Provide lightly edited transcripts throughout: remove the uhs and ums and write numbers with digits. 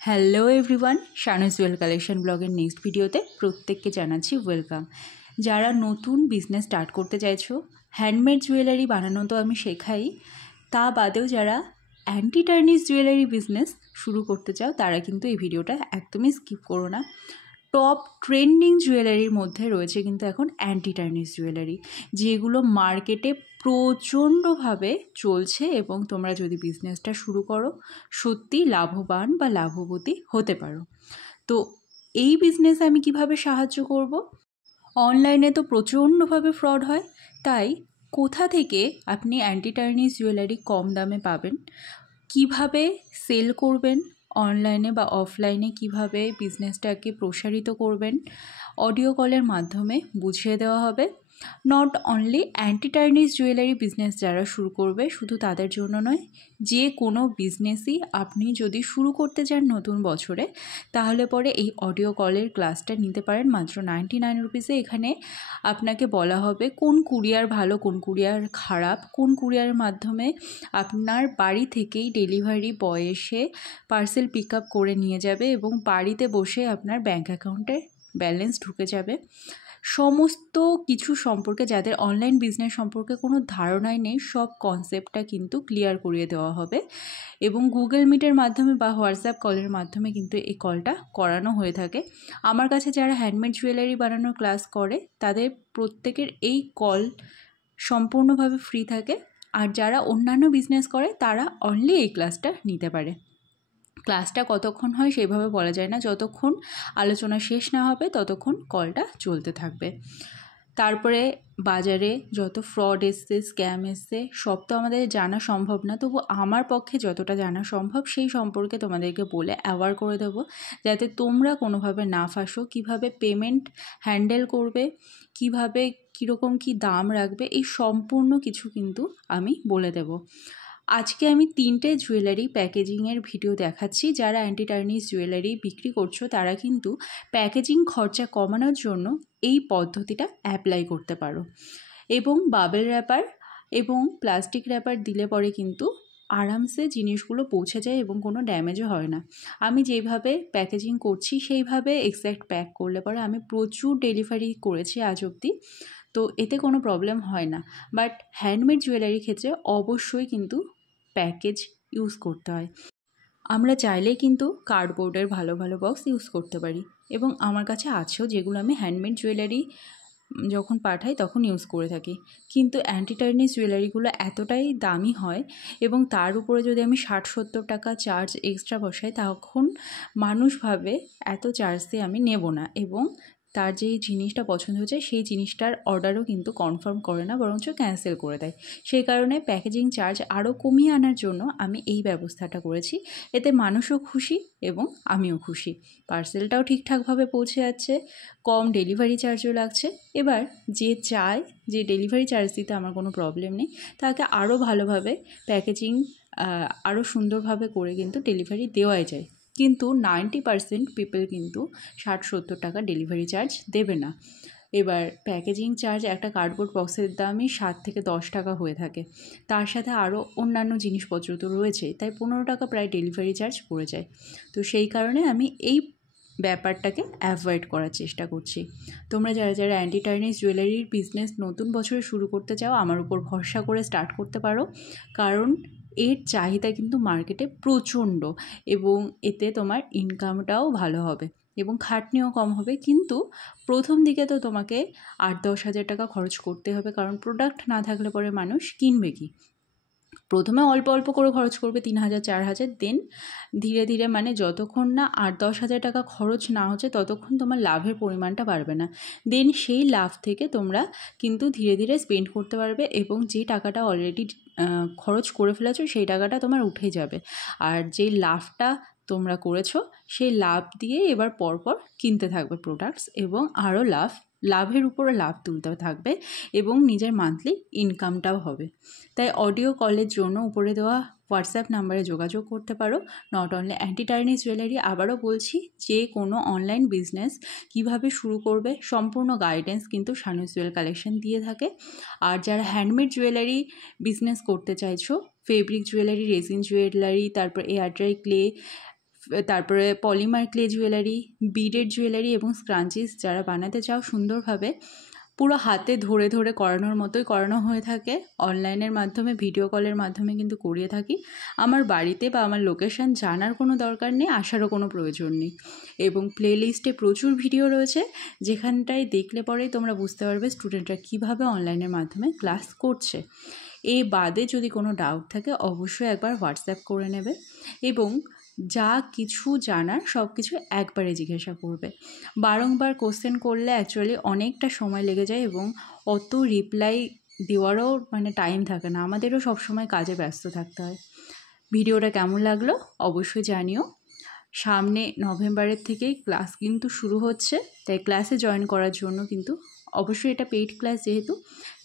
Hello everyone, শানুস Jewel collection ব্লগের next ভিডিওতে প্রত্যেককে জানাচ্ছি ওয়েলকাম। যারা নতুন বিজনেস স্টার্ট করতে চাইছো, হ্যান্ডমেড জুয়েলারি বানানো তো আমি শেখাই, তা বাদেও যারা অ্যান্টি টার্নিশ জুয়েলারি বিজনেস শুরু করতে চাও তারা কিন্তু এই ভিডিওটা একদমই স্কিপ করো না। টপ ট্রেন্ডিং জুয়েলারির মধ্যে রয়েছে কিন্তু এখন অ্যান্টি টার্নিশ জুয়েলারি, যেগুলো মার্কেটে প্রচণ্ডভাবে চলছে এবং তোমরা যদি বিজনেসটা শুরু করো সত্যি লাভবান বা লাভবতী হতে পারো। তো এই বিজনেসে আমি কিভাবে সাহায্য করব? অনলাইনে তো প্রচণ্ডভাবে ফ্রড হয়, তাই কোথা থেকে আপনি অ্যান্টি টার্নিশ জুয়েলারি কম দামে পাবেন, কিভাবে সেল করবেন অনলাইনে বা অফলাইনে, কিভাবে বিজনেসটাকে প্রসারিত করবেন, অডিও কলের মাধ্যমে বুঝিয়ে দেওয়া হবে। Not only anti tarnish jewellery business যারা শুরু করবে শুধু তাদের জন্য নয়, যে কোনো বিজনেসই আপনি যদি শুরু করতে চান নতুন বছরে, তাহলে পরে এই অডিও কলের ক্লাসটা নিতে পারেন মাত্র 99 রুপিসে। এখানে আপনাকে বলা হবে কোন কুরিয়ার ভালো, কোন কুরিয়ার খারাপ, কোন কুরিয়ারের মাধ্যমে আপনার বাড়ি থেকেই ডেলিভারি বয় এসে পার্সেল পিক আপ করে নিয়ে যাবে এবং বাড়িতে বসে আপনার ব্যাঙ্ক অ্যাকাউন্টে ব্যালেন্স ঢুকে যাবে। সমস্ত কিছু সম্পর্কে, যাদের অনলাইন বিজনেস সম্পর্কে কোনো ধারণাই নেই, সব কনসেপ্টটা কিন্তু ক্লিয়ার করিয়ে দেওয়া হবে এবং গুগল মিটের মাধ্যমে বা হোয়াটসঅ্যাপ কলের মাধ্যমে কিন্তু এই কলটা করানো হয়ে থাকে। আমার কাছে যারা হ্যান্ডমেড জুয়েলারি বানানোর ক্লাস করে তাদের প্রত্যেকের এই কল সম্পূর্ণভাবে ফ্রি থাকে, আর যারা অন্যান্য বিজনেস করে তারা অনলি এই ক্লাসটা নিতে পারে। ক্লাসটা কতক্ষণ হয় সেইভাবে বলা যায় না, যতক্ষণ আলোচনা শেষ না হবে ততক্ষণ কলটা চলতে থাকবে। তারপরে বাজারে যত ফ্রড এসছে, স্ক্যাম এসছে, সব তো আমাদের জানা সম্ভব না, তবু আমার পক্ষে যতটা জানা সম্ভব সেই সম্পর্কে তোমাদেরকে বলে অ্যাওয়ার করে দেবো, যাতে তোমরা কোনোভাবে না ফাঁসো। কীভাবে পেমেন্ট হ্যান্ডেল করবে, কীভাবে কীরকম কী দাম রাখবে, এই সম্পূর্ণ কিছু কিন্তু আমি বলে দেবো। আজকে আমি 3টে জুয়েলারি প্যাকেজিংয়ের ভিডিও দেখাচ্ছি। যারা অ্যান্টি টার্নিশ জুয়েলারি বিক্রি করছো তারা কিন্তু প্যাকেজিং খরচা কমানোর জন্য এই পদ্ধতিটা অ্যাপ্লাই করতে পারো, এবং বাবেল র্যাপার এবং প্লাস্টিক র্যাপার দিলে পরে কিন্তু আরামসে জিনিসগুলো পৌঁছে যায় এবং কোনো ড্যামেজও হয় না। আমি যেভাবে প্যাকেজিং করছি সেইভাবে এক্স্যাক্ট প্যাক করলে পরে আমি প্রচুর ডেলিভারি করেছি আজ অবধি, তো এতে কোনো প্রবলেম হয় না। বাট হ্যান্ডমেড জুয়েলারির ক্ষেত্রে অবশ্যই কিন্তু প্যাকেজ ইউজ করতে হয়। আমরা চাইলেই কিন্তু কার্ডবোর্ডের ভালো ভালো বক্স ইউজ করতে পারি, এবং আমার কাছে আছেও, যেগুলো আমি হ্যান্ডমেড জুয়েলারি যখন পাঠাই তখন ইউজ করে থাকি। কিন্তু অ্যান্টি টার্নিশ জুয়েলারিগুলো এতটাই দামি হয় এবং তার উপরে যদি আমি 60-70 টাকা চার্জ এক্সট্রা বসাই, তখন মানুষ ভাবে এত চার্জ দিয়ে আমি নেব না, এবং তার যেই জিনিসটা পছন্দ হয়েছে সেই জিনিসটার অর্ডারও কিন্তু কনফার্ম করে না, বরঞ্চ ক্যান্সেল করে দেয়। সেই কারণে প্যাকেজিং চার্জ আরও কমিয়ে আনার জন্য আমি এই ব্যবস্থাটা করেছি। এতে মানুষও খুশি এবং আমিও খুশি, পার্সেলটাও ঠিকঠাকভাবে পৌঁছে যাচ্ছে, কম ডেলিভারি চার্জও লাগছে। এবার যে চায় যে ডেলিভারি চার্জ দিতে আমার কোনো প্রবলেম নেই, তাকে আরও ভালোভাবে প্যাকেজিং আরও সুন্দরভাবে করে কিন্তু ডেলিভারি দেওয়াই যায়। কিন্তু 90% পিপল কিন্তু 60-70 টাকা ডেলিভারি চার্জ দেবে না। এবার প্যাকেজিং চার্জ একটা কার্ডবোর্ড বক্সের দামই 7 থেকে 10 টাকা হয়ে থাকে, তার সাথে আরও অন্যান্য জিনিসপত্র তো রয়েছেই, তাই 15 টাকা প্রায় ডেলিভারি চার্জ পড়ে যায়। তো সেই কারণে আমি এই ব্যাপারটাকে অ্যাভয়েড করার চেষ্টা করছি। তোমরা যারা যারা অ্যান্টি টার্নিশ জুয়েলারির বিজনেস নতুন বছরে শুরু করতে চাও, আমার উপর ভরসা করে স্টার্ট করতে পারো, কারণ এর চাহিদা কিন্তু মার্কেটে প্রচণ্ড, এবং এতে তোমার ইনকামটাও ভালো হবে এবং খাটনিও কম হবে। কিন্তু প্রথম দিকে তো তোমাকে 8-10 হাজার টাকা খরচ করতে হবে, কারণ প্রোডাক্ট না থাকলে পরে মানুষ কিনবে কি। প্রথমে অল্প অল্প করে খরচ করবে, 3,000-4,000, দেন ধীরে ধীরে, মানে যতক্ষণ না 8-10 হাজার টাকা খরচ না হচ্ছে ততক্ষণ তোমার লাভের পরিমাণটা বাড়বে না। দেন সেই লাভ থেকে তোমরা কিন্তু ধীরে ধীরে স্পেন্ড করতে পারবে, এবং যে টাকাটা অলরেডি খরচ করে ফেলেছো সেই টাকাটা তোমার উঠে যাবে, আর যে লাভটা তোমরা করেছো সেই লাভ দিয়ে এবার পরপর কিনতে থাকবে প্রোডাক্টস, এবং আরও লাভের উপরে লাভ তুলতে থাকবে, এবং নিজের মান্থলি ইনকামটাও হবে। তাই অডিও কলের জন্য উপরে দেওয়া হোয়াটসঅ্যাপ নাম্বারে যোগাযোগ করতে পারো। Not only anti tarnish jewellery, আবারও বলছি, যে কোনো অনলাইন বিজনেস কিভাবে শুরু করবে সম্পূর্ণ গাইডেন্স কিন্তু শানুস জুয়েল কালেকশন দিয়ে থাকে। আর যারা হ্যান্ডমেড জুয়েলারি বিজনেস করতে চাইছো, ফেব্রিক জুয়েলারি, রেজিন জুয়েলারি, তারপর এয়ার ড্রাই ক্লে, তারপরে পলিমার ক্লে জুয়েলারি, বিডেড জুয়েলারি এবং স্ক্রাঞ্চিস যারা বানাতে চাও সুন্দরভাবে পুরো হাতে ধরে ধরে করানোর মতোই করানো হয়ে থাকে। অনলাইনের মাধ্যমে ভিডিও কলের মাধ্যমে কিন্তু করিয়ে থাকি। আমার বাড়িতে বা আমার লোকেশান জানার কোনো দরকার নেই, আসারও কোনো প্রয়োজন নেই। এবং প্লে লিস্টে প্রচুর ভিডিও রয়েছে, যেখানটায় দেখলে পরেই তোমরা বুঝতে পারবে স্টুডেন্টরা কীভাবে অনলাইনের মাধ্যমে ক্লাস করছে। এই বাদে যদি কোনো ডাউট থাকে অবশ্যই একবার হোয়াটসঅ্যাপ করে নেবে এবং যা কিছু জানার সব কিছু একবারে জিজ্ঞাসা করবে। বারংবার কোশ্চেন করলে অ্যাকচুয়ালি অনেকটা সময় লেগে যায় এবং অত রিপ্লাই দেওয়ারও টাইম থাকে না, আমাদেরও সবসময় কাজে ব্যস্ত থাকতে হয়। ভিডিওটা কেমন লাগলো অবশ্যই জানিও। সামনে নভেম্বরের থেকেই ক্লাস কিন্তু শুরু হচ্ছে, তাই ক্লাসে জয়েন করার জন্য কিন্তু অবশ্যই এটা পেইড ক্লাস, যেহেতু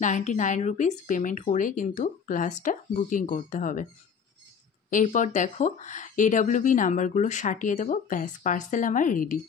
99 রুপিস পেমেন্ট করে কিন্তু ক্লাসটা বুকিং করতে হবে। এরপর দেখো AWB নাম্বারগুলো সাটিয়ে দেবো, ব্যাস পার্সেল আমার রেডি।